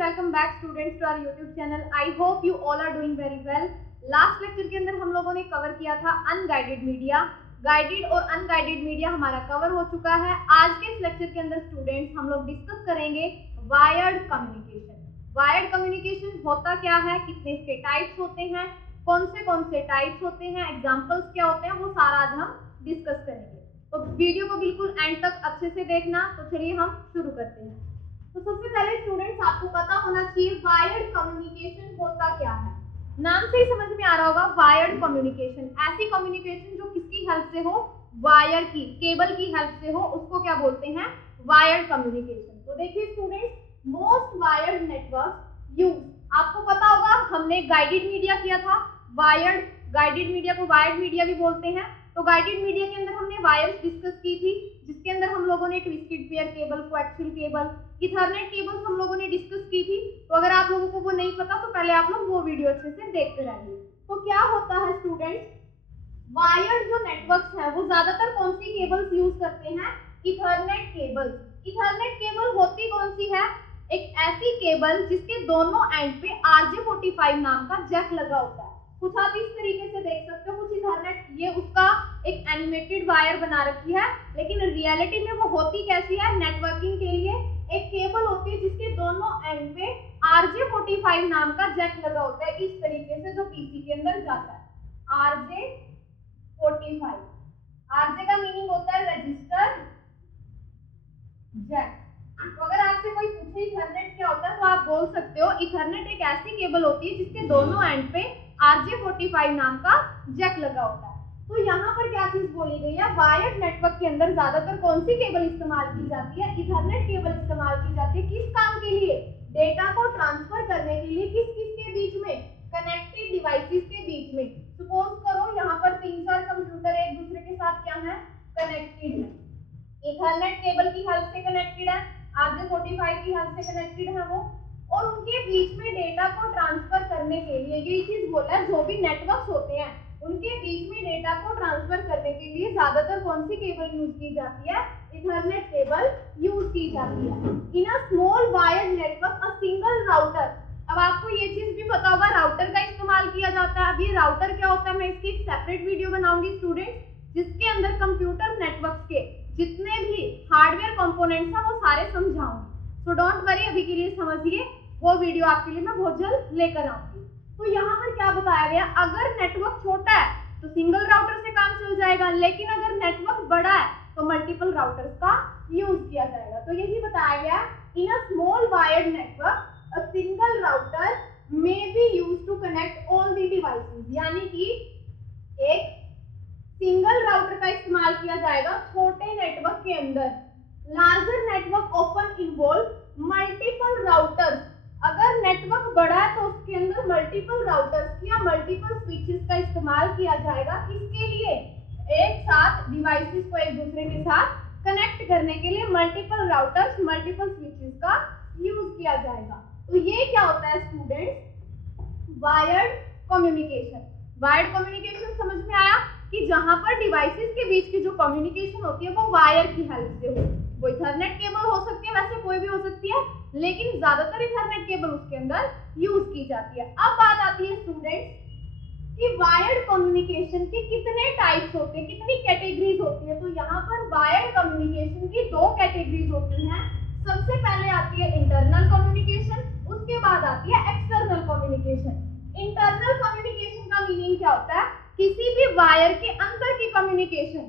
welcome back students to our YouTube channel. I hope you all are doing very well. Last lecture के अंदर हम लोगों ने cover किया था अनगाइडेड मीडिया. गाइडेड और अनगाइडेड मीडिया हमारा कवर हो चुका है. आज के इस लेक्चर के अंदर स्टूडेंट्स हम लोग डिस्कस करेंगे वायर्ड कम्युनिकेशन. वायर्ड कम्युनिकेशन होता क्या है, कितने इसके टाइप्स होते हैं, कौन से टाइप्स होते हैं, एग्जाम्पल्स क्या होते हैं, वो सारा आज हम डिस्कस करेंगे. तो वीडियो को बिल्कुल एंड तक अच्छे से देखना. तो चलिए हम शुरू करते हैं. तो सबसे पहले स्टूडेंट्स आपको पता होना चाहिए वायर्ड कम्युनिकेशन होता क्या है. नाम से ही समझ में आ रहा होगा वायर्ड कम्युनिकेशन. ऐसी कम्युनिकेशन जो किसकी हेल्प से हो, वायर की, केबल की हेल्प से हो, उसको क्या बोलते हैं, वायर्ड कम्युनिकेशन. तो देखिए students, most wired network use, आपको पता होगा हमने गाइडेड मीडिया किया था. वायर्ड गाइडेड मीडिया को वायर्ड मीडिया भी बोलते हैं. तो गाइडेड मीडिया के अंदर हमने वायर्स डिस्कस की थी, जिसके अंदर हम लोगों ने twisted pair cable, coaxial cable, Ethernet cables हम लोगों ने डिस्कस की थी. तो अगर आप लोगों को वो नहीं पता तो पहले आप लोग वो वीडियो अच्छे से देखते रहिए. तो क्या होता है स्टूडेंट्स, वायर्ड जो नेटवर्क्स हैं वो ज्यादातर कौन सी केबल्स यूज करते हैं, इथरनेट केबल्स. इथरनेट केबल होती कौन सी है, एक ऐसी केबल जिसके दोनों एंड पे RJ45 नाम का जैक लगा होता है. कुछ आप इस तरीके से देख सकते हो. कुछ इथरनेट ये उसका एक एनिमेटेड वायर बना रखी है, लेकिन रियलिटी में वो होती कैसी है, नेटवर्किंग के लिए एक केबल होती है जिसके दोनों एंड पे RJ45 नाम का जैक लगा होता है, इस तरीके से, जो पीसी के अंदर जाता है. RJ45, RJ का मीनिंग होता है रजिस्टर जैक. तो अगर आपसे कोई पूछे इथरनेट क्या होता है तो आप बोल सकते हो इथरनेट एक ऐसी केबल होती है जिसके दोनों एंड पे RJ45 नाम का जैक लगा होता है. तो यहाँ पर क्या चीज बोली गई है, वायर्ड नेटवर्क के अंदर ज्यादातर कौन सी केबल इस्तेमाल की जाती है, इथरनेट केबल इस्तेमाल की जाती है. किस काम के लिए, डेटा को ट्रांसफर करने के लिए. किस किस के बीच में, कनेक्टेड डिवाइसेस के बीच में. सपोज करो यहाँ पर 3-4 कंप्यूटर एक दूसरे के साथ क्या है, कनेक्टेड है. इथरनेट केबल की हेल्प से कनेक्टेड है, RJ45 की हेल्प से कनेक्टेड है वो, और उनके बीच में डेटा को ट्रांसफर करने के लिए, ये चीज बोला है, जो भी नेटवर्क्स होते हैं उनके बीच में डेटा को ट्रांसफर करने के लिए ज्यादातर कौन सी केबल यूज की जाती है, इथरनेट केबल यूज की जाती है. In a small wired network a single router. अब आपको ये चीज भी पता होगा राउटर का इस्तेमाल किया जाता है. अब ये राउटर क्या होता है, मैं इसकी एक सेपरेट वीडियो बनाऊंगी स्टूडेंट, जिसके अंदर कंप्यूटर नेटवर्क के जितने भी हार्डवेयर कंपोनेंट्स हैं वो सारे समझाऊंगी. सो डोंट वरी, अभी के लिए समझिए, वो वीडियो आपके लिए मैं बहुत जल्द लेकर आऊंगी. तो यहाँ पर क्या बताया गया, अगर नेटवर्क छोटा है तो सिंगल राउटर से काम चल जाएगा, लेकिन अगर नेटवर्क बड़ा है तो मल्टीपल राउटर्स का यूज किया जाएगा. तो यही बताया गया, in a small wired network a single router may be used to connect all the devices. यानी कि एक सिंगल राउटर का इस्तेमाल किया जाएगा छोटे नेटवर्क के अंदर. Larger network often involve multiple routers. अगर नेटवर्क बड़ा है तो उसके अंदर मल्टीपल राउटर्स या मल्टीपल स्विचेस का इस्तेमाल किया जाएगा. किसके लिए, एक साथ डिवाइसेस को एक दूसरे के साथ कनेक्ट करने के लिए मल्टीपल राउटर्स, मल्टीपल स्विचेस का यूज किया जाएगा. तो ये क्या होता है students, wired communication. Wired communication समझ में आया कि जहां पर डिवाइसेस के बीच की जो कम्युनिकेशन होती है वो वायर की हेल्प से हो. वो इथरनेट केबल हो सकती है, वैसे कोई भी हो सकती है, लेकिन ज्यादातर इथरनेट केबल उसके अंदर यूज की जाती है. अब बात आती है स्टूडेंट्स कि वायर्ड कम्युनिकेशन के कितने टाइप्स होते हैं, कितनी कैटेगरीज होती है. तो यहाँ पर वायर्ड कम्युनिकेशन की 2 कैटेगरीज होती हैं. सबसे पहले आती है इंटरनल कम्युनिकेशन, उसके बाद आती है एक्सटर्नल कम्युनिकेशन. इंटरनल कम्युनिकेशन का मीनिंग क्या होता है, किसी भी वायर के अंदर की कम्युनिकेशन.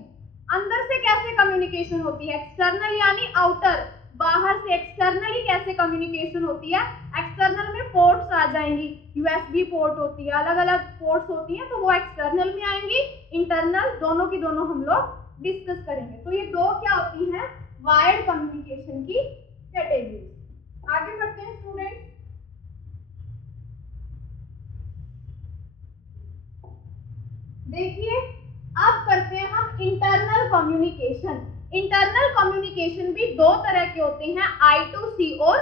अंदर से कैसे कम्युनिकेशन होती है, एक्सटर्नल यानी आउटर, बाहर से. एक्सटर्नली कैसे कम्युनिकेशन होती है, एक्सटर्नल में पोर्ट्स आ जाएंगी, USB पोर्ट होती है, अलग अलग पोर्ट्स होती हैं, तो वो एक्सटर्नल में आएंगी. इंटरनल, दोनों की दोनों हम लोग डिस्कस करेंगे. तो ये 2 क्या होती हैं, वायर्ड कम्युनिकेशन की कैटेगरी. आगे बढ़ते हैं स्टूडेंट्स. देखिए अब करते हैं हम इंटरनल कम्युनिकेशन. इंटरनल कम्युनिकेशन भी 2 तरह के होते हैं, I2C और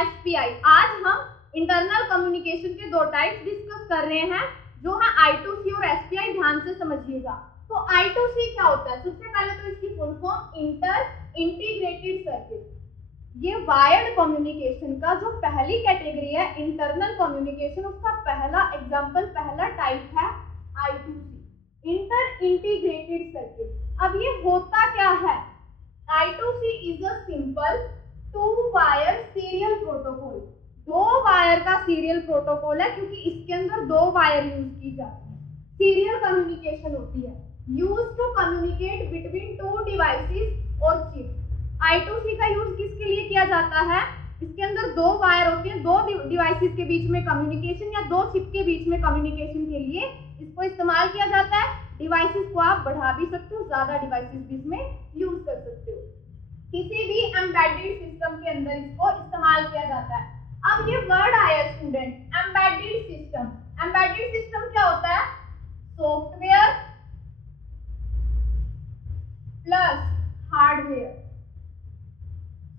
SPI. आज हम इंटरनल कम्युनिकेशन के 2 टाइप्स डिस्कस कर रहे हैं, जो है I2C और SPI. ध्यान से समझिएगा. तो I2C क्या होता है, सबसे पहले तो इसकी फुल फॉर्म इंटीग्रेटेड सर्किट. ये वायर्ड कम्युनिकेशन का जो पहली कैटेगरी है इंटरनल कम्युनिकेशन, उसका पहला एग्जांपल, पहला टाइप है I2C, इंटर इंटीग्रेटेड सर्किट। अब ये होता क्या है? I2C is a simple 2 wire serial protocol. 2 wire का सीरियल प्रोटोकॉल है, क्योंकि इसके अंदर 2 वायर यूज की जाती है। सीरियल कम्युनिकेशन होती है, use to communicate between 2 devices और चिप। I2C का यूज किसके लिए किया जाता है? इसके अंदर 2 वायर होते हैं, 2 डिवाइसेस के बीच में कम्युनिकेशन या 2 चिप के बीच में कम्युनिकेशन के लिए इसको इस्तेमाल किया जाता है। डिवाइसेस को आप बढ़ा भी सकते हो, ज्यादा डिवाइसेस भी इसमें यूज कर सकते हो। किसी भी एम्बेडेड सिस्टम के अंदर इसको इस्तेमाल किया जाता है। अब ये वर्ड आया student, embedded system. Embedded system क्या होता है? Software plus hardware.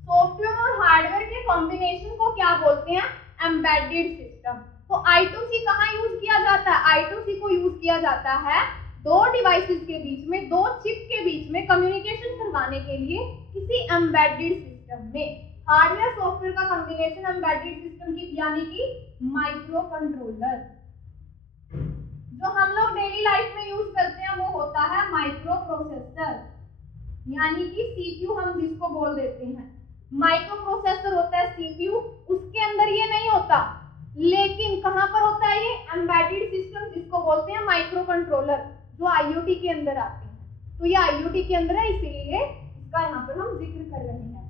सॉफ्टवेयर और हार्डवेयर के कॉम्बिनेशन को क्या बोलते हैं? Embedded system. तो I2C कहाँ यूज किया जाता है? I2C को यूज किया जाता है 2 डिवाइसेस के बीच में, 2 चिप के बीच में कम्युनिकेशन करवाने के लिए किसी एम्बेडेड सिस्टम में। हार्डवेयर सॉफ्टवेयर का कॉम्बिनेशन एम्बेडेड सिस्टम की यानी कि माइक्रो कंट्रोलर। जो हम लोग डेली लाइफ में यूज करते हैं वो होता है माइक्रो प्रोसेसर, यानी कि CPU हम जिसको बोल देते हैं। माइक्रो प्रोसेसर होता है CPU, उसके अंदर ये नहीं होता, लेकिन कहां पर होता है ये? एम्बेडेड सिस्टम जिसको बोलते हैं माइक्रो कंट्रोलर, जो IoT के अंदर आते हैं। तो ये IoT के अंदर है, इसीलिए इसका यहाँ पर हम जिक्र कर रहे हैं।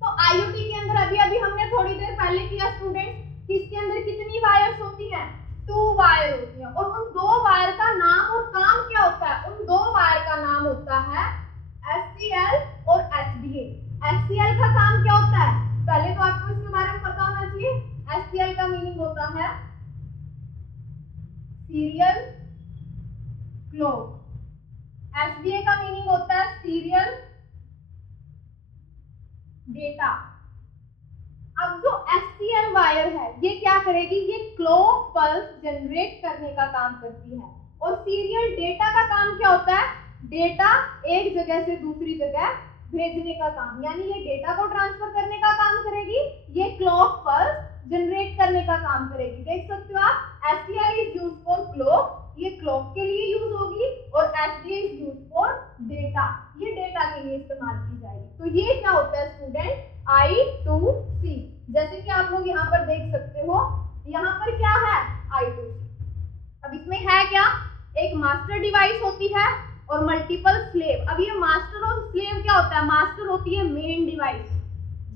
तो IoT के अंदर अभी हमने थोड़ी देर पहले किया स्टूडेंट, इसके अंदर कितनी वायर्स होती हैं? 2 वायर होती हैं। और उन 2 वायर का नाम और काम क्या होता है? उन 2 वायर का नाम होता है SCL और SDA। SCL का काम क्या होता है? पहले तो आपको इसके बारे में पता होना चाहिए। SCL का मीनिंग होता है सीरियल क्लॉक। SDA का मीनिंग होता है सीरियल डेटा। अब जो SCL वायर है ये क्या करेगी? ये क्लॉक पल्स जनरेट करने का काम करती है। और सीरियल डेटा का काम क्या होता है? डेटा एक जगह से दूसरी जगह भेजने का काम, यानी ये डेटा को ट्रांसफर करने का काम करेगी, ये क्लॉक पल्स जनरेट करने का काम करेगी। देख सकते हो आप, SCL is used for clock, ये क्लॉक के लिए यूज होगी, और SDA is used for data, ये डेटा के लिए इस्तेमाल की जाएगी। तो ये क्या होता है स्टूडेंट? I2C। जैसे कि आप लोग यहाँ पर देख सकते हो, यहाँ पर क्या है? I2C। अब इसमें है क्या? एक मास्टर डिवाइस होती है और मल्टीपल स्लेव। अब ये मास्टर और स्लेव क्या होता है? मास्टर होती है मेन डिवाइस,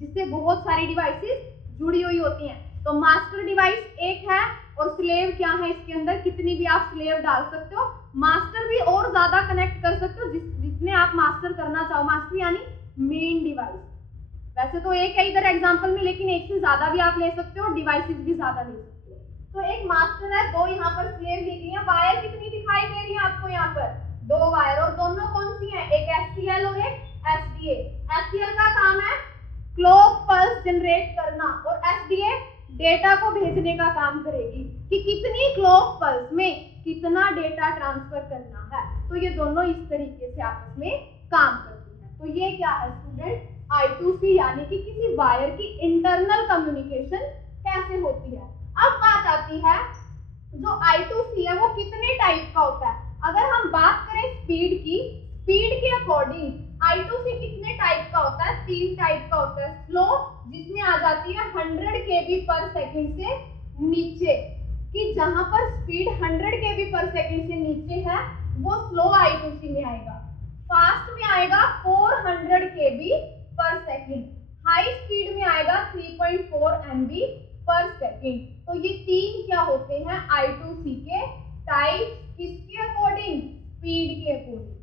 जिससे बहुत सारी डिवाइसेस जुड़ी हुई होती हैं। तो मास्टर डिवाइस एक है, और स्लेव क्या है? इसके अंदर कितनी भी आप स्लेव डाल सकते हो। मास्टर भी और ज्यादा कनेक्ट कर सकते हो, जितने आप मास्टर करना चाहो। मास्टर यानी मेन डिवाइस। वैसे तो एक है इधर एग्जांपल में, लेकिन एक से ज्यादा भी आप ले सकते हो, डिवाइसेस भी ज्यादा ले सकते हो। तो एक मास्टर है, 2 यहाँ पर स्लेव ली गई है। वायर कितनी दिखाई दे रही है आपको? यहाँ पर 2 वायर, और दोनों कौन सी हैं? एक SCL और एक SDA। SCL का काम है क्लॉक पल्स जनरेट करना, और SDA डेटा को भेजने का काम करेगी कि कितनी क्लॉक पल्स में कितना डेटा ट्रांसफर करना है। तो ये दोनों इस तरीके से आपस में काम करती हैं। तो ये क्या है स्टूडेंट? I2C, यानी कि किसी वायर की इंटरनल कम्युनिकेशन कैसे होती है। अब बात आती है, जो I2C है वो कितने टाइप का होता है। अगर हम बात करें स्पीड की, स्पीड के अकॉर्डिंग I2C कितने टाइप का होता है? 3 टाइप का होता है। स्लो, जिसमें आ जाती है 100 kb पर सेकंड से नीचे, कि जहां पर स्पीड 100 kb पर सेकंड से नीचे है वो स्लो I2C में आएगा। फास्ट में आएगा 400 kb पर सेकंड। हाई स्पीड में आएगा 3.4 MB पर सेकंड। तो ये 3 क्या होते हैं? I2C के टाइप। किसके अकॉर्डिंग? स्पीड के अकॉर्डिंग।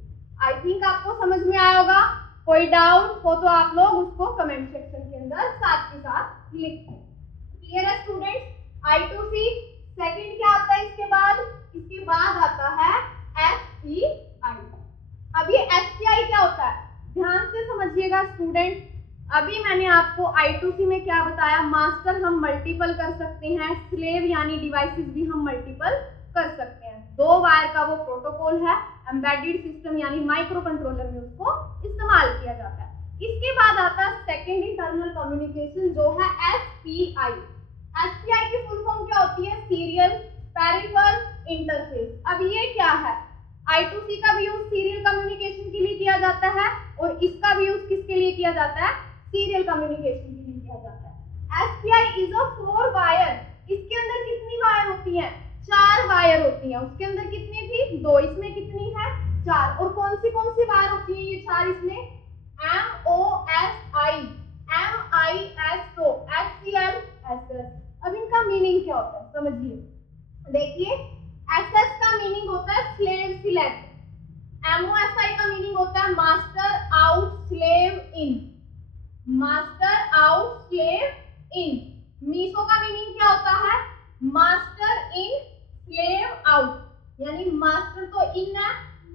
आई थिंक आपको समझ में आया होगा। कोई डाउट हो तो आप लोग उसको कमेंट सेक्शन के अंदर साथ के साथ लिख दें। क्लियर है स्टूडेंट्स? I2C। सेकंड क्या आता है इसके बाद? इसके बाद आता है SPI। अब ये SPI क्या होता है? ध्यान से समझिएगा स्टूडेंट। अभी मैंने आपको I2C में क्या बताया? मास्टर हम मल्टीपल कर सकते हैं, स्लेव यानी डिवाइसेस भी हम मल्टीपल कर सकते हैं। 2 वायर का वो प्रोटोकॉल है, एम्बेडेड सिस्टम यानी माइक्रो कंट्रोलर में उसको इस्तेमाल किया जाता है। इसके बाद आता है सेकेंड इंटरनल कम्युनिकेशन जो है एसपीआई। एसपीआई की फुल फॉर्म क्या होती है? Serial peripheral interface. अब ये क्या है? I2C का भी यूज सीरियल कम्युनिकेशन के लिए किया जाता है और इसका भी यूज किसके लिए किया जाता है? सीरियल कम्युनिकेशन के लिए किया जाता है। SPI is a 4 wire. इसके अंदर कितनी वायर होती हैं? 4 वायर होती हैं। उसके अंदर कितनी थी? 2। इसमें कितनी है? 4। और कौन सी वायर होती है ये 4 इसमें? MOSI, MISO, HCl, SS। अब इनका मीनिंग क्या होता है समझिए। देखिए, SS का मीनिंग होता है स्लेव सिलेक्ट, MOSI का मीनिंग होता है मास्टर आउट स्लेव इन, मास्टर आउट स्लेव इन। मीसो का मीनिंग क्या होता है? मास्टर इन स्लेव आउट, यानी मास्टर तो इन है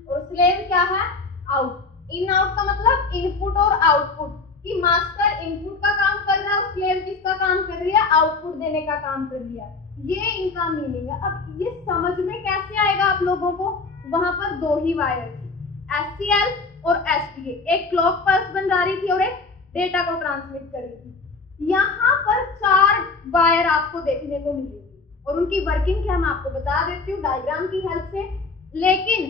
और स्लेव क्या है? आउट। इन आउट का मतलब इनपुट और आउटपुट, कि मास्टर इनपुट का काम कर रहा है और स्लेव किसका काम कर रही है? आउटपुट देने का काम कर रही है। ये इनका मीनिंग है। अब ये समझ में कैसे आएगा आप लोगों को? वहां पर 2 ही वायर थी, HCl और HPA। एक क्लॉक पल्स बन रही थी और एक डेटा को ट्रांसमिट कर रही थी। यहाँ पर 4 वायर आपको देखने को मिलेगी और उनकी वर्किंग क्या मैं आपको बता देती हूँ डायग्राम की हेल्प से। लेकिन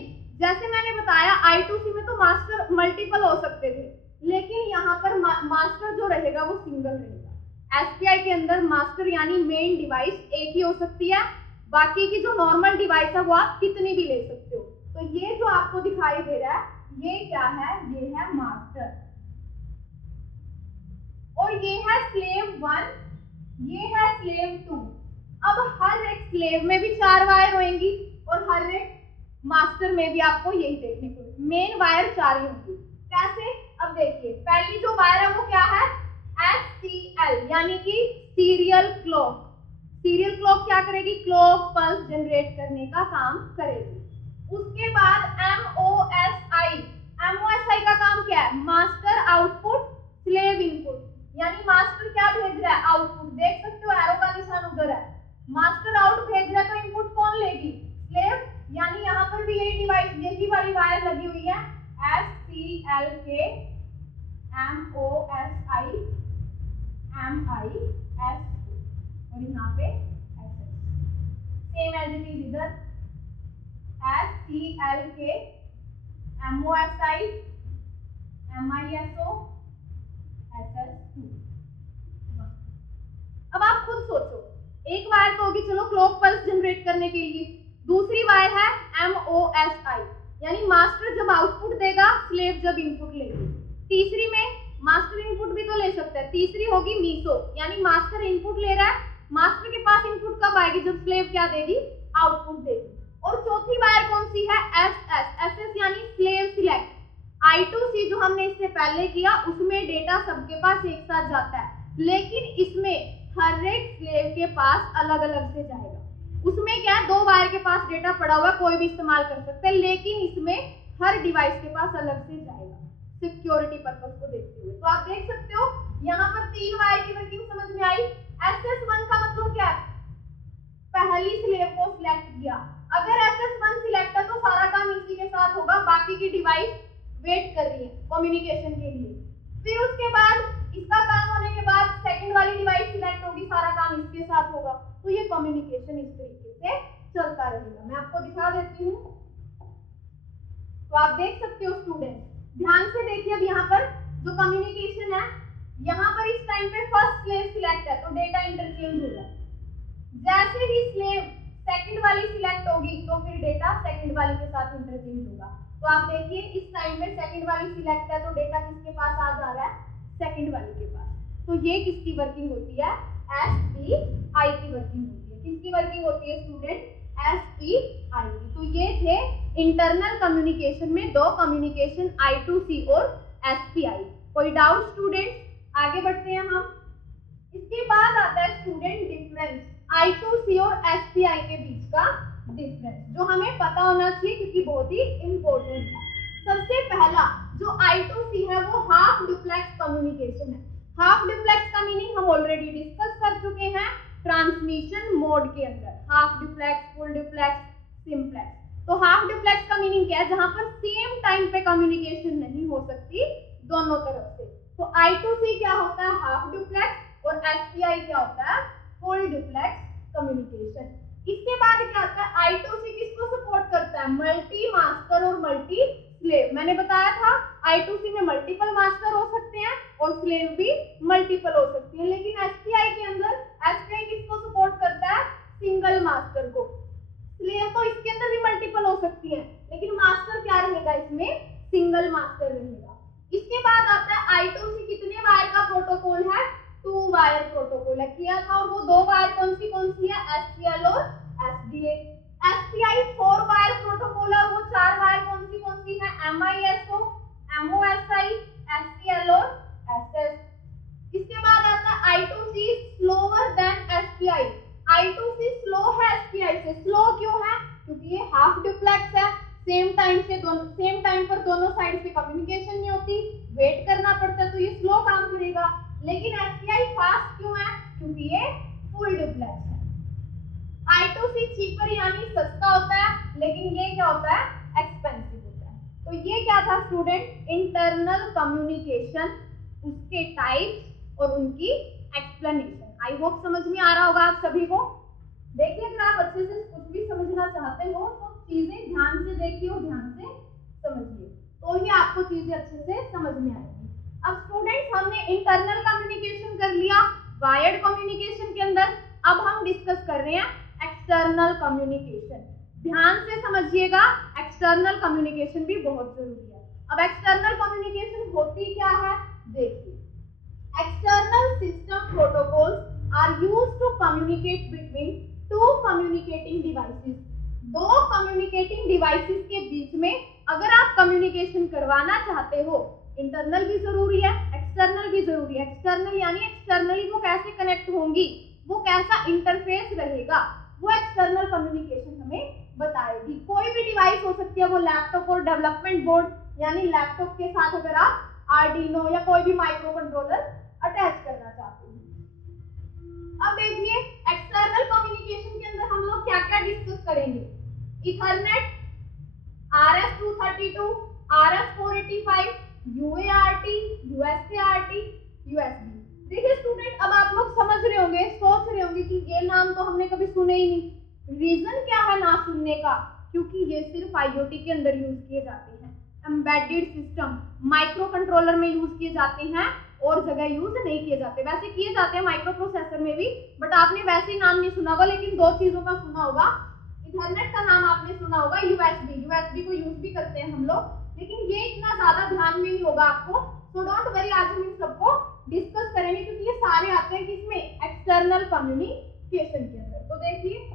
जैसे मैंने बताया I2C में तो मास्टर मल्टीपल हो सकते थे, लेकिन यहाँ पर मास्टर जो रहेगा वो सिंगल रहेगा। एसपीआई के अंदर मास्टर यानी मेन डिवाइस एक ही हो सकती है, बाकी की जो नॉर्मल डिवाइस है वो आप कितनी भी ले सकते हो। तो ये जो आपको दिखाई दे रहा है ये क्या है? ये है मास्टर और ये है स्लेव 1, ये है स्लेव 2। अब हर एक स्लेव में भी 4 वायर होंगी और हर एक मास्टर में भी आपको यही देखने को मेन वायर 4 ही होंगी। कैसे? अब देखिए, पहली जो वायर है वो क्या है? SCL यानी कि सीरियल क्लॉक। सीरियल क्लॉक क्या करेगी? क्लॉक पल्स जनरेट करने का काम करेगी। उसके बाद MOSI, MOSI का काम क्या है? मास्टर आउटपुट स्लेव इनपुट, यानी मास्टर क्या भेज रहा है? आउटपुट। देख सकते हो एरो का निशान उधर है। मास्टर आउट भेज रहा है तो इनपुट कौन लेगी? स्लेव। यानी यहाँ पर भी यही डिवाइस, यही वाली वायर लगी हुई है, SCL के MOSI MIS और यहाँ पे SS। Same as it is इधर SCL के MOSI MISO SS2। अब आप खुद सोचो, एक वायर तो होगी चलो क्लॉक पल्स जनरेट करने के लिए, दूसरी वायर है MOSI यानी मास्टर जब आउटपुट देगा स्लेव जब इनपुट लेगी। तीसरी में मास्टर इनपुट भी तो ले सकता है। तीसरी होगी मीसो यानी मास्टर इनपुट ले रहा है, मास्टर के पास इनपुट कब आएगी? जब स्लेव क्या देगी? आउटपुट देगी। और चौथी वायर कौन सी है? SS यानी स्लेव सिलेक्ट। I2C जो हमने इससे पहले किया उसमें डेटा सबके पास एक साथ जाता है, लेकिन इसमें हर एक स्लेव के पास अलग अलग से जाएगा। उसमें क्या है? 2 वायर के पास डेटा पड़ा हुआ कोई भी इस्तेमाल कर सकता है, लेकिन इसमें हर डिवाइस के पास अलग से जाएगा सिक्योरिटी पर्पस को देखते हुए। तो आप देख सकते हो यहाँ पर 3 वायर की वर्किंग समझ में आई। SS1 का मतलब क्या है? पहली स्लेव को सिलेक्ट किया। अगर SS1 सिलेक्ट है तो सारा काम इसी के साथ होगा, बाकी की डिवाइस वेट कर रही है कम्युनिकेशन के लिए। फिर उसके बाद इसका काम होने के बाद सेकंड वाली डिवाइस सिलेक्ट होगी, सारा काम इसके साथ होगा। तो ये कम्युनिकेशन इस तरीके से चलता रहेगा। मैं आपको दिखा देती हूँ। तो आप देख सकते हो स्टूडेंट, ध्यान से देखिए। अब यहाँ पर जो कम्युनिकेशन है, यहाँ पर इस टाइम पे फर्स्ट स्लेव सिलेक्ट है तो डेटा इंटरचेंज होगा। जैसे ही स्लेव सेकंड वाली सिलेक्ट होगी तो फिर डेटा सेकंड वाली के साथ इंटरचेंज होगा। तो आप देखिए इस टाइम पे सेकंड वाली सिलेक्ट है तो डेटा किसके पास आ जा रहा है? सेकंड वाली के पास। तो ये किसकी वर्किंग होती है? SPI की वर्किंग होती है। किसकी वर्किंग होती है स्टूडेंट? SPI की। तो ये थे इंटरनल कम्युनिकेशन में 2 कम्युनिकेशन I2C और SPI। कोई डाउट स्टूडेंट? आगे बढ़ते हैं हम। इसके बाद आता है स्टूडेंट डिफरेंस I2C और SPI के बीच का डिफरेंस, जो हमें पता होना चाहिए क्योंकि बहुत ही इंपॉर्टेंट है। सबसे पहला जो I2C है वो हाफ डुप्लेक्स कम्युनिकेशन है। हाफ डुप्लेक्स का मीनिंग हम ऑलरेडी डिस्कस कर चुके हैं ट्रांसमिशन मोड के अंदर, half duplex, full duplex, simplex. तो हाफ डुप्लेक्स का मीनिंग क्या है? जहां पर सेम टाइम पे कम्युनिकेशन नहीं हो सकती दोनों तरफ से। तो I2C क्या होता है, हाफ डुप्लेक्स, और SPI क्या होता है, फुल डुप्लेक्स कम्युनिकेशन। इसके बाद क्या आता है, I2C किसको सपोर्ट करता है, मल्टी मास्टर और मल्टी स्लेव। मैंने बताया था I2C में मल्टीपल मास्टर हो सकते हैं और स्लेव भी मल्टीपल हो सकती है, लेकिन SPI के अंदर SPI किसको सपोर्ट करता है, सिंगल मास्टर को। स्लेव तो इसके अंदर भी मल्टीपल हो सकती है, लेकिन मास्टर क्या रहेगा, इसमें सिंगल मास्टर रहेगा। इसके बाद आता है I2C कितने वायर का प्रोटोकॉल है, 2 वायर प्रोटोकॉल है, किया था, और वो 2 वायर कौन सी है, SCL और SDA। SPI 4 वायर प्रोटोकॉल है, वो 4 वायर कौन सी है, MISO, MOSI, SCL और SS। इसके बाद आता है I2C slower then SPI। I2C slow है SPI से। स्लो क्यों है, क्योंकि ये हाफ डुप्लेक्स है, सेम टाइम पर दोनों साइड से कम्युनिकेशन नहीं होती, वेट करना पड़ता है, तो ये स्लो काम करेगा। लेकिन SPI फास्ट क्यों है, क्योंकि ये फुल डुप्लेक्स है। I2C चीपर यानी सस्ता होता है, लेकिन ये क्या होता है, एक्सपेंसिव होता है। तो ये क्या था स्टूडेंट, इंटरनल कम्युनिकेशन, उसके टाइप्स और उनकी एक्सप्लेनेशन। आई होप समझ में आ रहा होगा आप सभी को। देखिए अगर आप अच्छे से कुछ भी समझना चाहते हो तो चीजें ध्यान से देखिए और ध्यान से समझिए, तो ही आपको चीजें अच्छे से समझ में आएंगी। अब स्टूडेंट्स हमने इंटरनल कम्युनिकेशन कर लिया वायर्ड कम्युनिकेशन के अंदर, अब हम डिस्कस कर रहे हैं एक्सटर्नल कम्युनिकेशन। ध्यान से समझिएगा, एक्सटर्नल कम्युनिकेशन भी बहुत जरूरी है। अब एक्सटर्नल कम्युनिकेशन होती क्या है, देखिए external system protocols are used to communicate between two communicating devices. दो कम्युनिकेटिंग डिवाइसेस के बीच में अगर आप कम्युनिकेशन करवाना चाहते हो, इंटरनल भी जरूरी है, एक्सटर्नल भी जरूरी है। एक्सटर्नल यानी एक्सटर्नली वो कैसे कनेक्ट होंगी, वो कैसा इंटरफेस रहेगा, वो एक्सटर्नल कम्युनिकेशन हमें बताएगी। कोई भी डिवाइस हो सकती है, वो लैपटॉप और डेवलपमेंट बोर्ड यानी लैपटॉप के साथ अगर आप आर्डिनो या कोई भी माइक्रो कंट्रोलर अटैच करना चाहते हैं। अब देखिए एक्सटर्नल कम्युनिकेशन के अंदर हम लोग क्या क्या डिस्कस करेंगे, Ethernet, RS-232, RS-485, UART, USART, USB। देखिए स्टूडेंट अब आप लोग समझ रहे होंगे, सोच रहे होंगे कि ये नाम तो हमने कभी सुने ही नहीं। रीजन क्या है ना सुनने का, क्योंकि ये सिर्फ IoT के अंदर यूज किए जाते हैं, एम्बेडेड सिस्टम माइक्रो कंट्रोलर में यूज किए जाते हैं और जगह यूज नहीं किए जाते। वैसे किए जाते हैं माइक्रो प्रोसेसर में भी, बट आपने वैसे ही नाम नहीं सुना होगा, लेकिन दो चीजों का सुना होगा। इथरनेट का नाम आपने सुना होगा, यूएसबी को यूज भी करते हैं हम लोग, लेकिन ये इतना ज्यादा ध्यान में नहीं होगा आपको, सो डोंट वरी। आज हम इन सबको डिस्कस करेंगे क्योंकि ये सारे आते हैं किसमें, एक्सटर्नल कम्युनिकेशन के अंदर। तो देखिए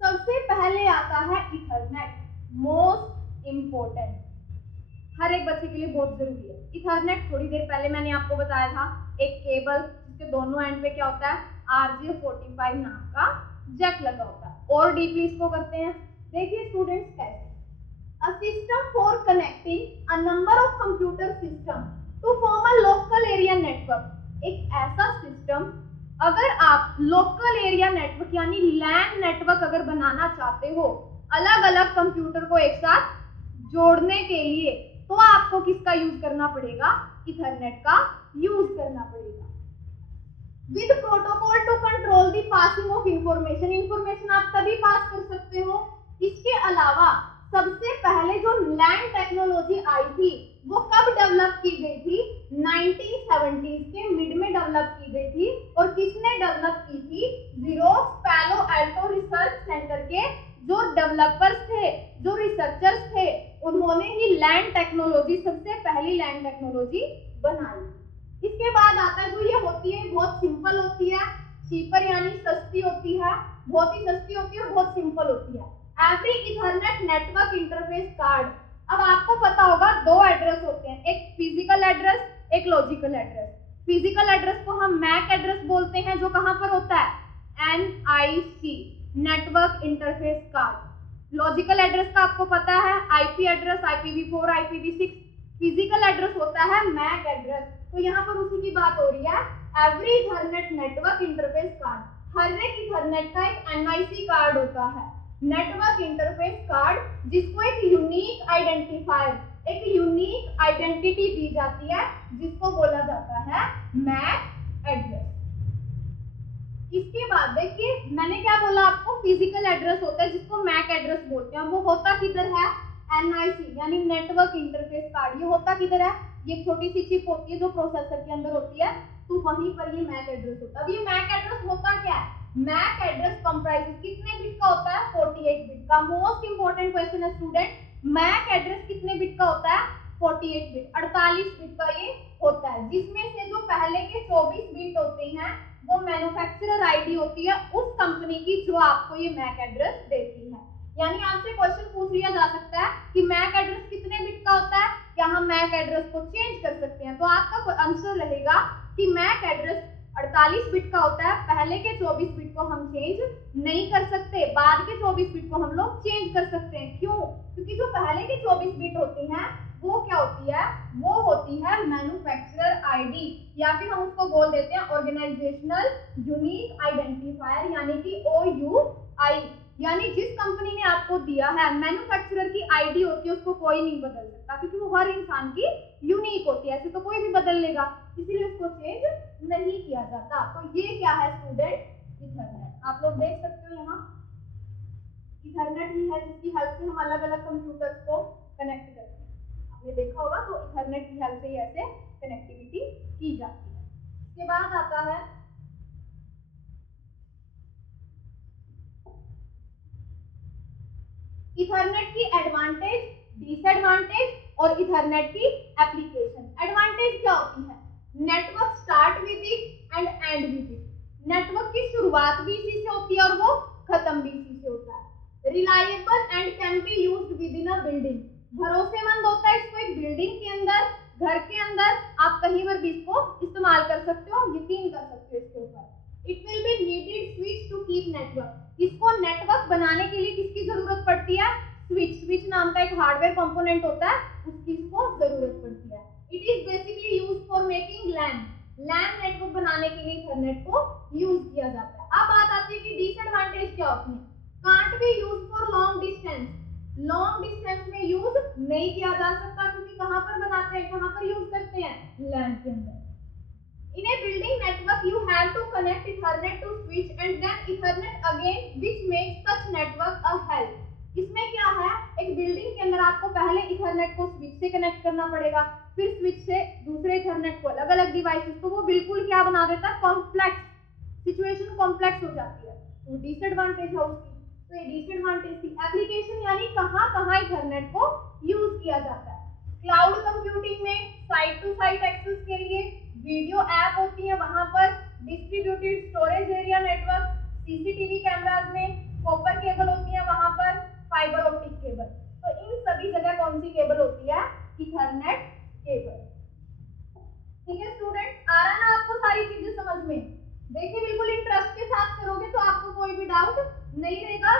सबसे पहले आता है इथरनेट, मोस्ट इंपोर्टेंट, हर एक बच्चे के लिए बहुत जरूरी है। इथरनेट थोड़ी देर पहले मैंने आपको बताया था, एक केबल जिसके दोनों एंड पे क्या होता है, RJ45 नाम का जैक लगा होता है। और डीपली इसको करते हैं, देखिए स्टूडेंट्स कैसे, a system for connecting a number of computer system to form a local area network। एक ऐसा सिस्टम, अगर आप लोकल एरिया नेटवर्क यानी लैन नेटवर्क अगर बनाना चाहते हो, अलग अलग कंप्यूटर को एक साथ जोड़ने के लिए, तो आपको किसका यूज करना पड़ेगा, इथरनेट का यूज करना पड़ेगा। With protocol to control the passing of information, information आप तभी पास कर सकते हो। इसके अलावा सबसे पहले जो लैन टेक्नोलॉजी आई थी वो कब डेवलप की गई थी, 1970s के मिड में डेवलप की गई थी। और किसने डेवलप की थी, ज़ेरोक्स पैलो एल्टो रिसर्च सेंटर के जो डेवलपर्स थे, जो रिसर्चर्स थे, उन्होंने ही लैन टेक्नोलॉजी, सबसे पहली लैन टेक्नोलॉजी बनाई। इसके बाद आता है जो ये होती है, बहुत सिंपल होती है, चीपर यानी सस्ती होती है, बहुत ही सस्ती होती है और बहुत सिंपल होती है, every Ethernet network interface card. अब आपको पता होगा दो एड्रेस होते हैं, एक फिजिकल एड्रेस, एक लॉजिकल एड्रेस। फिजिकल एड्रेस को हम मैक एड्रेस बोलते हैं, जो कहां पर होता है, NIC network interface card. Logical address का आपको पता है IP address, IPv4, IPv6। Physical address होता है मैक एड्रेस। तो यहाँ पर उसी की बात हो रही है, every Ethernet network interface card, हर एक इथरनेट का एक NIC कार्ड होता है, नेटवर्क इंटरफेस कार्ड जिसको एक यूनिक आइडेंटिफायर, एक यूनिक आइडेंटिटी दी जाती है जिसको बोला जाता है मैक एड्रेस। इसके बाद देखिए मैंने क्या बोला आपको, फिजिकल एड्रेस होता है जिसको मैक एड्रेस बोलते हैं। वो होता किधर है, एनआईसी यानी नेटवर्क इंटरफेस कार्ड। ये होता किधर है, ये छोटी सी चिप होती है जो प्रोसेसर के अंदर होती है, तो वहीं पर ये मैक एड्रेस होता है। अब ये मैक एड्रेस होता क्या है, मैक एड्रेस कंप्राइजेस कितने बिट का होता है, 48 बिट का। मोस्ट इंपोर्टेंट क्वेश्चन है स्टूडेंट, मैक एड्रेस कितने बिट का होता है, 48 बिट, 48 बिट का ये होता है, जिसमें से जो पहले के 24 बिट होते हैं वो मैन्युफैक्चरर आईडी होती है उस कंपनी की जो आपको ये मैक एड्रेस देती है। यानी आपसे क्वेश्चन पूछ लिया जा सकता है कि मैक एड्रेस कितने बिट का होता है, क्या हम मैक एड्रेस को चेंज कर सकते हैं, तो आपका आंसर रहेगा कि मैक एड्रेस 48 बिट का होता है, पहले के 24 बिट को हम चेंज नहीं कर सकते, बाद के 24 बिट को हम लोग चेंज कर सकते हैं। क्यों, क्योंकि जो पहले के 24 बिट होती हैं वो क्या होती है, वो होती है मैन्युफैक्चरर आईडी, या फिर हम उसको बोल देते हैं ऑर्गेनाइजेशनल यूनिक आइडेंटिफायर यानी कि OUI। यानी जिस कंपनी ने आपको दिया है, मैन्युफैक्चरर की आईडी होती है, उसको कोई नहीं बदल सकता क्योंकि वो हर इंसान की यूनिक होती है, ऐसे तो कोई भी बदल लेगा, इसीलिए उसको चेंज नहीं किया जाता। तो ये क्या है स्टूडेंट, इथरनेट। आप लोग देख सकते हो यहाँ इथरनेट ही है जिसकी हेल्प से हम अलग अलग कंप्यूटर्स को कनेक्ट करते हैं। आपने देखा होगा, तो इथरनेट की हेल्प से ही ऐसे कनेक्टिविटी की जाती है। इसके बाद आता है इथरनेट की एडवांटेज, डिसएडवांटेज और इथरनेट की एप्लीकेशन। एडवांटेज क्या होती है, network start with it and and with it. Network की शुरुआत भी इसी से होती है और वो खत्म भी इसी से होता है। Reliable and can be used with in a building, भरोसेमंद होता है, इसको एक बिल्डिंग के अंदर, घर के अंदर आप कहीं पर भी इसको इस्तेमाल कर सकते हो, यकीन कर सकते हो इसके ऊपर। It will be needed switch to keep network, इसको नेटवर्क बनाने के लिए किसकी जरूरत पड़ती है, स्विच। स्विच नाम का एक हार्डवेयर कंपोनेंट होता है, उसकी इसको जरूरत पड़ती है। It is basically used for making LAN, LAN network बनाने के लिए इथरनेट को यूज किया जाता है। अब बात आती है कि डिसएडवांटेज क्या होती है, can't be used for long distance, long distance में यूज नहीं किया जा सकता क्योंकि कहां पर बनाते हैं, कहां पर यूज करते हैं, लैन के अंदर। In a building network, you have to connect Ethernet to switch and then Ethernet again, which makes such network a hell. इसमें क्या है, एक बिल्डिंग के अंदर आपको पहले इथरनेट को स्विच से कनेक्ट करना पड़ेगा, फिर स्विच से दूसरे इथरनेट को अलग अलग डिवाइसेस, तो वो बिल्कुल क्या बना देता है, कॉम्प्लेक्स, सिचुएशन कॉम्प्लेक्स हो जाती है। तो डिसएडवांटेज है उसकी, तो ये डिसएडवांटेज थी। एप्लीकेशन यानी कहाँ कहाँ इथरनेट को यूज किया जाता है, क्लाउड कंप्यूटिंग में साइट टू साइट एक्सेस के लिए, वीडियो ऐप होती है वहां पर, distributed storage area network, CCTV cameras में कॉपर केबल होती है वहां पर, फाइबर ऑप्टिक केबल। तो इन सभी जगह कौन सी केबल होती है, इथरनेट केबल। ठीक है स्टूडेंट, आ रहा ना आपको सारी चीजें समझ में, देखिए बिल्कुल इंटरेस्ट के साथ करोगे तो आपको कोई भी डाउट नहीं रहेगा,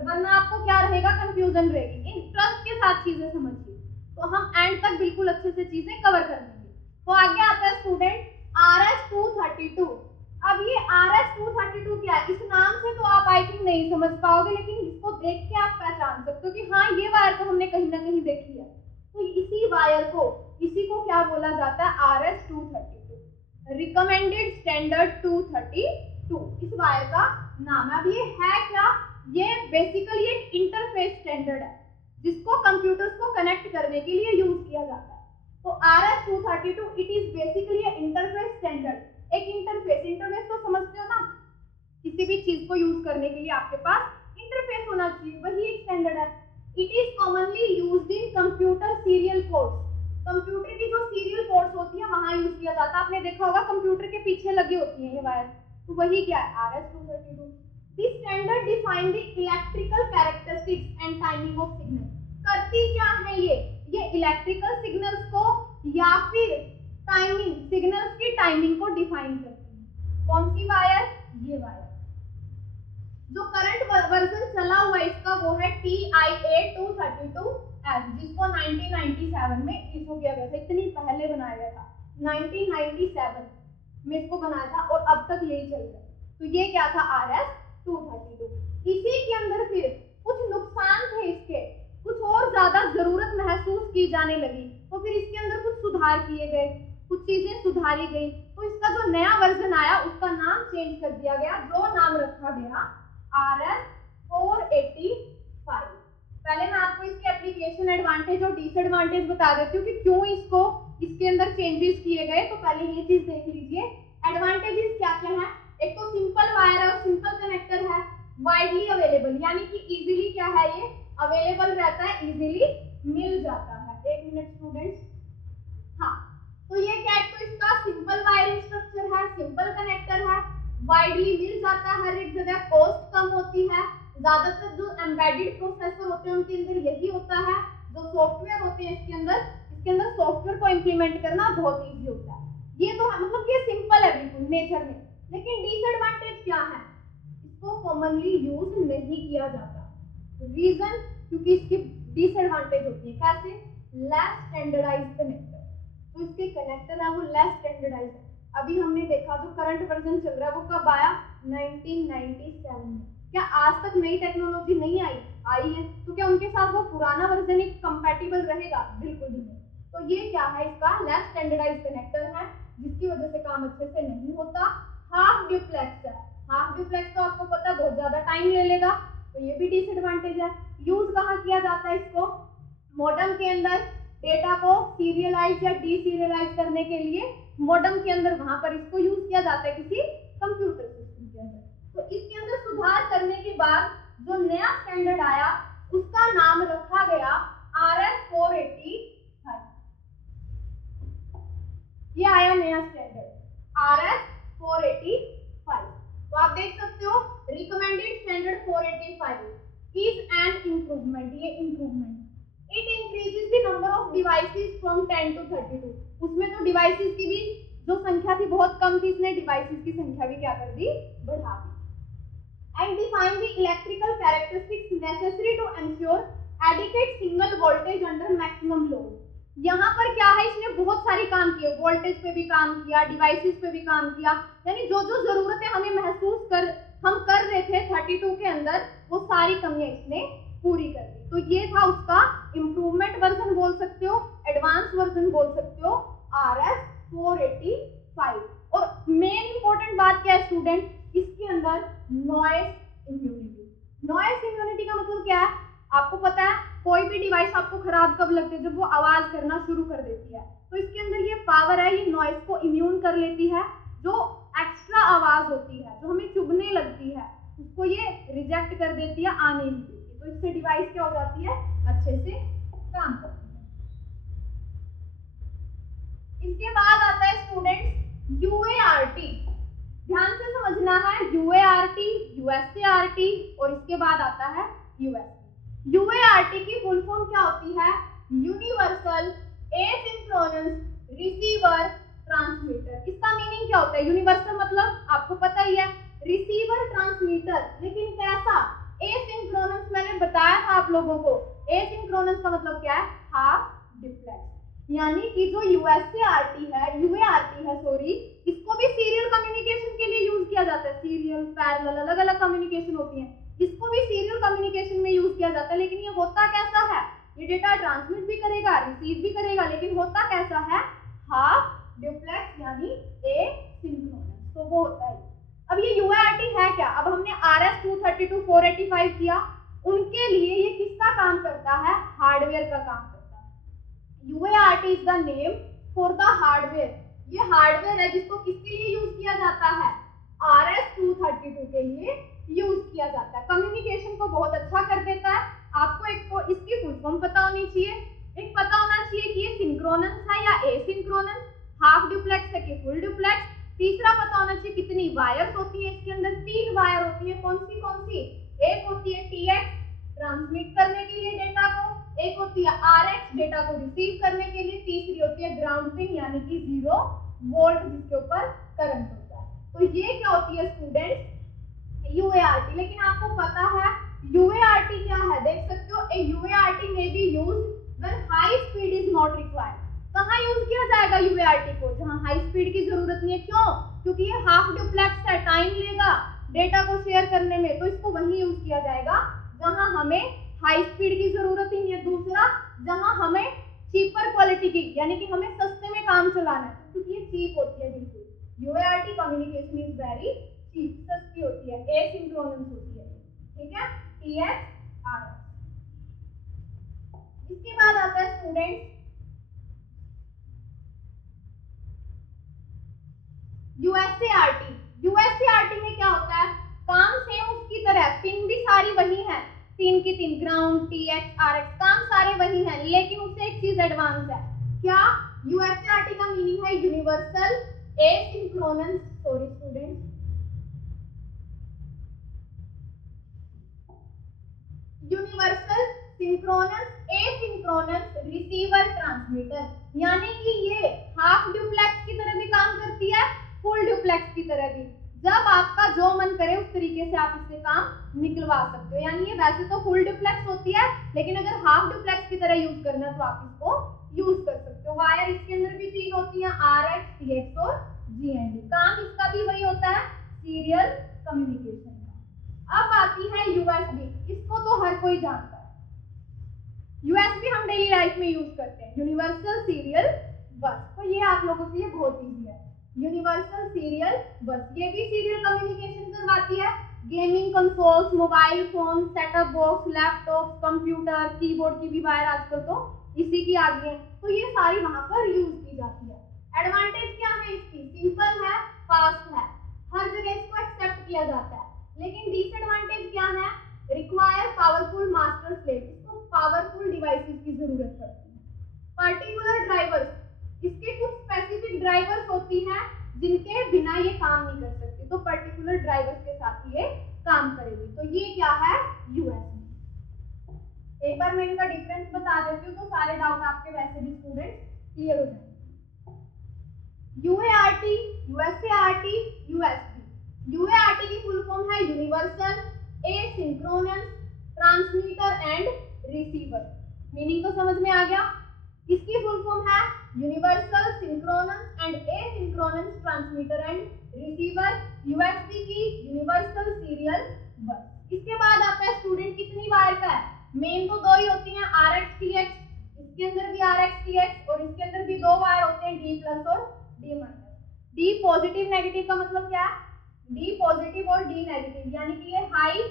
वरना आपको क्या रहेगा, कंफ्यूजन रहेगी। इंटरेस्ट के साथ चीजें समझिए तो हम एंड तक बिल्कुल अच्छे से चीजें कवर कर लेंगे। तो आगे आता है स्टूडेंट RS-232। अब ये RS-232 क्या है, इस नाम से तो आप आई थिंक नहीं समझ पाओगे, लेकिन इसको देख के आप पहचान सकते हो कि हाँ ये वायर तो हमने कहीं ना कहीं देखी है। तो इसी वायर को, इसी को क्या बोला जाता है, RS-232, रिकमेंडेड स्टैंडर्ड 232 इस वायर का नाम है। अब ये है क्या, ये बेसिकली एक इंटरफेस स्टैंडर्ड है जिसको कंप्यूटर्स को कनेक्ट करने के लिए यूज किया जाता है। तो RS-232 it is basically interface standard, एक इंटरफेस, इंटरफेस तो समझते हो ना, किसी भी चीज को यूज करने के लिए आपके पास इंटरफेस होना चाहिए, वही एक स्टैंडर्ड है। It is commonly used in computer serial ports, computer की जो सीरियल पोर्ट्स होती है वहां यूज किया जाता है। आपने देखा होगा कंप्यूटर के पीछे लगी होती है ये वायर, तो वही क्या है, RS-232। This standard define the electrical characteristics and timing of signal. करती क्या है ये इलेक्ट्रिकल सिग्नल्स को या फिर टाइमिंग, सिग्नल्स की टाइमिंग को डिफाइन करती है। कौन सी वायर, ये वायर। जो करंट वर्जन चला हुआ है इसका वो है TIA-232F, जिसको 1997 में इशू किया गया था, इतनी पहले बनाया गया था, 1997 में इसको बनाया था और अब तक यही चल रहा है। तो ये क्या था, RS-232। इसी के अंदर फिर कुछ नुकसान थे इसके, कुछ और ज्यादा जरूरत महसूस की जाने लगी, तो फिर इसके अंदर कुछ सुधार किए गए, कुछ चीजें सुधारी गई, तो इसका जो नया वर्जन आया उसका नाम चेंज कर दिया गया, जो नाम रखा गया RS 485। पहले मैं आपको इसके एप्लीकेशन एडवांटेज और डिसएडवांटेज बता देती हूँ कि क्यों इसके अंदर चेंजेस किए गए। तो पहले ये चीज देख लीजिए, एडवांटेजेस क्या क्या है। एक तो सिंपल वायर है और सिंपल कनेक्टर है, वाइडली अवेलेबल, यानी कि इजीली क्या है, ये अवेलेबल रहता है, इजीली मिल जाता है। एक मिनट स्टूडेंट्स, हाँ, तो ये क्या है, तो इसका सिंपल वायरिंग स्ट्रक्चर है, सिंपल कनेक्टर है, वाइडली मिल जाता है हर एक जगह, कॉस्ट कम होती है। ज्यादातर जो एम्बेडेड प्रोसेसर होते हैं उनके अंदर यही होता है, जो सॉफ्टवेयर होते हैं इसके अंदर सॉफ्टवेयर को इम्प्लीमेंट करना बहुत इजी होता है। ये तो मतलब ये सिंपल है बिल्कुल नेचर में, लेकिन डिसएडवांटेज क्या है, इसको कॉमनली यूज नहीं किया जाता। रीजन, क्योंकि इसकी डिसएडवांटेज होती है, कैसे, लेस स्टैंडर्डाइज्ड कनेक्टर, तो इसके कनेक्टर है वो लेस स्टैंडर्डाइज्ड है। अभी हमने देखा जो करंट वर्जन चल रहा है वो कब आया, 1997 में। क्या आज तक नई टेक्नोलॉजी नहीं आई है, तो क्या उनके साथ वो पुराना वर्जन ही कंपैटिबल रहेगा, बिल्कुल भी नहीं। तो ये क्या है, इसका लेस स्टैंडर्डाइज्ड कनेक्टर है, जिसकी वजह से काम अच्छे से नहीं होता। हाफ ड्यूप्लेक्स है, हाफ ड्यूप्लेक्स तो आपको पता है बहुत ज्यादा टाइम ले लेगा, तो ये भी डिसएडवांटेज है। यूज कहाँ किया जाता है इसको, मॉडेम के अंदर, डेटा को सीरियलाइज या डीसीरियलाइज करने के लिए मॉडेम के अंदर, वहां पर इसको यूज किया जाता है किसी कंप्यूटर सिस्टम के अंदर। तो इसके अंदर सुधार करने के बाद जो नया स्टैंडर्ड आया उसका नाम रखा गया RS 485। ये आया नया स्टैंडर्ड RS 485। तो आप देख सकते हो recommended standard 485 is an improvement, ये improvement, it increases the number of devices from 10 to 32। उसमें तो डिवाइसेस की भी जो संख्या थी बहुत कम थी, इसने डिवाइसेस की संख्या भी क्या कर दी, बढ़ा दी। And define the electrical characteristics necessary to ensure adequate single voltage under maximum load. यहाँ पर क्या है, इसने बहुत सारे काम किए, वोल्टेज पे भी काम किया, डिवाइसेस पे भी काम किया, यानी जो जो जरूरतें हमें हम कर रहे थे 32 के अंदर, वो सारी कमियां इसने पूरी कर दी। तो ये था उसका इम्प्रूवमेंट वर्जन बोल सकते हो, एडवांस वर्जन बोल सकते हो, RS 485। और मेन इंपॉर्टेंट बात क्या है स्टूडेंट, इसके अंदर नॉइस इम्यूनिटी। नॉइस इम्यूनिटी का मतलब क्या है, आपको पता है कोई भी डिवाइस आपको खराब कब लगती है, जब वो आवाज करना शुरू कर देती है। तो इसके अंदर ये पावर है, ये नॉइस को इम्यून कर लेती है। जो एक्स्ट्रा आवाज होती है, जो हमें चुभने लगती है, उसको ये रिजेक्ट कर देती है, आने नहीं देती। तो इससे डिवाइस क्या हो जाती है, अच्छे से काम करती है। इसके बाद आता है स्टूडेंट्स UART। ध्यान से समझना है, UART, USART और इसके बाद आता है USB। UART की फुल फॉर्म क्या होती है, यूनिवर्सल एसिंक्रोनस रिसीवर ट्रांसमीटर। इसका मीनिंग क्या होता है, यूनिवर्सल मतलब आपको पता ही है, रिसीवर ट्रांसमीटर, लेकिन कैसा, एसिंक्रोनस। मैंने बताया था आप लोगों को, एसिंक्रोनस का मतलब क्या है, हाफ डिफ्लेक्स। यानी कि जो UART है सॉरी, इसको भी सीरियल कम्युनिकेशन के लिए यूज किया जाता है। सीरियल, पैरेलल, अलग अलग कम्युनिकेशन होती है, इसको भी सीरियल कम्युनिकेशन में यूज किया जाता है। लेकिन ये होता कैसा है, ये डेटा ट्रांसमिट भी करेगा, रिसीव भी करेगा, लेकिन होता कैसा है, हाफ डिफ्लेक्स यानी एसिंक्रोनस। तो वो होता है। अब ये UART है क्या, अब हमने RS 232 485 किया, उनके लिए ये किसका काम करता है, हार्डवेयर का काम करता है। UART is the name for the hardware. ये हार्डवेयर है जिसको किसके लिए यूज किया जाता है, RS 232 के लिए यूज किया जाता है। कम्युनिकेशन को बहुत अच्छा कर देता है। आपको एक तो इसकी फुल फॉर्म पता होनी चाहिए, एक पता होना चाहिए कि ये सिंक्रोनस है या एसिंक्रोनस, हाफ ड्यूप्लेक्स है कि फुल ड्यूप्लेक्स। तीसरा पता होना चाहिए कितनी वायर्स होती है, इसके अंदर 3 वायर होती है, कौन सी, एक होती है TX ट्रांसमिट करने के लिए डेटा को, एक होती है RX डेटा को रिसीव करने के लिए, तीसरी होती है ग्राउंड पिन यानी कि 0 वोल्ट जिसके ऊपर करंट होता है। तो ये क्या होती है स्टूडेंट्स, UART। लेकिन आपको पता है UART क्या है, देख सकते हो, ए UART may be used when high speed is not required। कहाँ यूज किया जाएगा UART को, जहाँ हाई स्पीड की जरूरत नहीं है। क्यों, क्योंकि ये हाफ ड्यूप्लेक्स है, टाइम लेगा डेटा को शेयर करने में, तो इसको वहीं यूज किया जाएगा जहां हमें हाई स्पीड की जरूरत ही नहीं है, दूसरा जहां हमें चीपर क्वालिटी की, यानी कि हमें सस्ते में काम चलाना है, क्योंकि ये चीप होती है बिल्कुल। यूएआरटी कम्युनिकेशन इज वेरी चीप, सस्ती होती है, एसिंक्रोनस होती है, ठीक है, TXRS। इसके बाद आता है स्टूडेंट्स यूएसएआरटी। यूएसएआरटी में क्या होता है, काम सेम उसकी तरह, पिन भी सारी वही है, 3 की 3, ग्राउंड, TX, RX, काम सारे वही हैं, लेकिन उससे एक चीज एडवांस है। क्या? यूएसएआरटी का मीनिंग है universal asynchronous, sorry students, universal synchronous asynchronous receiver transmitter, यानी कि ये हाफ ड्यूप्लेक्स की तरह भी काम करती है, फुल ड्यूप्लेक्स की तरह भी। जब आपका जो मन करे उस तरीके से आप इससे काम निकलवा सकते हो, यानी ये वैसे तो फुल ड्यूप्लेक्स होती है, लेकिन अगर हाफ ड्यूप्लेक्स की तरह यूज करना है तो आप इसको यूज कर सकते हो। वायर इसके अंदर भी 3 होती है, RX, TX और GND। काम इसका भी वही होता है, सीरियल कम्युनिकेशन का। अब आती है यूएसबी, इसको तो हर कोई जानता है। यूएसबी हम डेली लाइफ में यूज करते हैं, यूनिवर्सल सीरियल बस, तो ये आप लोगों के लिए बहुत इजी है, यूनिवर्सल सीरियल बस। ये भी सीरियल कम्युनिकेशन करवाती है, gaming consoles, mobile phone, setup box, laptop, computer, keyboard की भी वायर आजकल तो इसी की आ गई है, तो ये सारी वहां पर यूज की जाती है। एडवांटेज क्या है इसकी? सिंपल है, फास्ट है, हर जगह इसको एक्सेप्ट किया जाता है। लेकिन डिसएडवांटेज क्या है? रिक्वायर पावरफुल मास्टर स्लेव, इसको पावरफुल डिवाइसेस की जरूरत पड़ती है। पर्टिकुलर ड्राइवर्स, इसके कुछ स्पेसिफिक ड्राइवर्स होती हैं जिनके बिना ये काम नहीं कर सकती, तो पर्टिकुलर ड्राइवर्स के साथ ये काम करेगी। तो ये क्या है? यूएसबी। एक बार मैं इनका डिफरेंस बता देती हूँ तो सारे डाउट आपके वैसे भी स्टूडेंट्स क्लियर हो जाएंगे। यूएआरटी, यूएसएआरटी, यूएसबी। यूएआरटी की फुल फॉर्म है universal asynchronous transmitter and receiver. Meaning तो समझ में आ गया। इसकी फुल फॉर्म है universal synchronous and asynchronous transmitter and receiver. USB की यूनिवर्सल सीरियल बस। इसके बाद आता है स्टूडेंट कितनी वायर का है? मेन तो दो ही होती हैं, RX, TX, इसके अंदर भी RX, TX और इसके अंदर भी दो वायर होते हैं, D प्लस और D minus. D positive negative का मतलब क्या है? D पॉजिटिव और D नेगेटिव, यानी कि ये हाई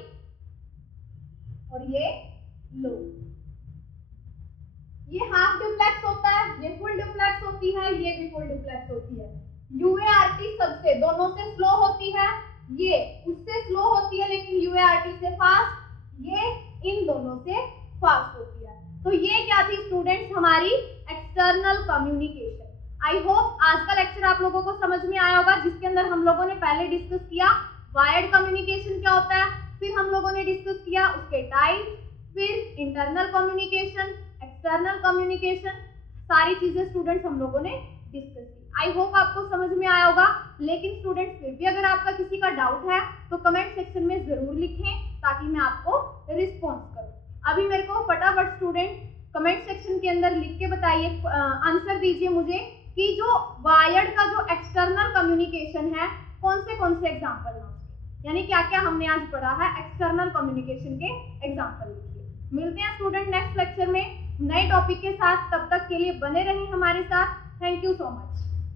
और ये लो। ये हाफ ड्यूप्लेक्स होता है, ये फुल ड्यूप्लेक्स होती है, ये भी फुल ड्यूप्लेक्स होती है। यूएआरटी सबसे दोनों से स्लो होती है, ये उससे स्लो होती है लेकिन यूएआरटी से फास्ट, ये इन दोनों से फास्ट होती है। तो ये क्या थी स्टूडेंट्स हमारी एक्सटर्नल कम्युनिकेशन। आई होप आज का लेक्चर आप लोगों को समझ में आया होगा, जिसके अंदर हम लोगों ने पहले डिस्कस किया वायर्ड कम्युनिकेशन क्या होता है, फिर हम लोगों ने डिस्कस किया उसके टाइप, फिर इंटरनल कम्युनिकेशन, एक्सटर्नल कम्युनिकेशन, सारी चीजें स्टूडेंट्स हम लोगों ने डिस्कस की। आई होप आपको समझ में आया होगा। लेकिन स्टूडेंट्स फिर भी अगर आपका किसी का डाउट है तो कमेंट सेक्शन में जरूर लिखें ताकि मैं आपको रिस्पॉन्स करूं। अभी मेरे को फटाफट स्टूडेंट कमेंट सेक्शन के अंदर लिख के बताइए, आंसर दीजिए मुझे कि जो वायर्ड का जो एक्सटर्नल कम्युनिकेशन है कौन से एग्जाम्पल हैं उसके, यानी क्या क्या हमने आज पढ़ा है एक्सटर्नल कम्युनिकेशन के एग्जाम्पल लिखिए। मिलते हैं स्टूडेंट नेक्स्ट लेक्चर में नए टॉपिक के साथ, तब तक के लिए बने रहें हमारे साथ। Thank you so much.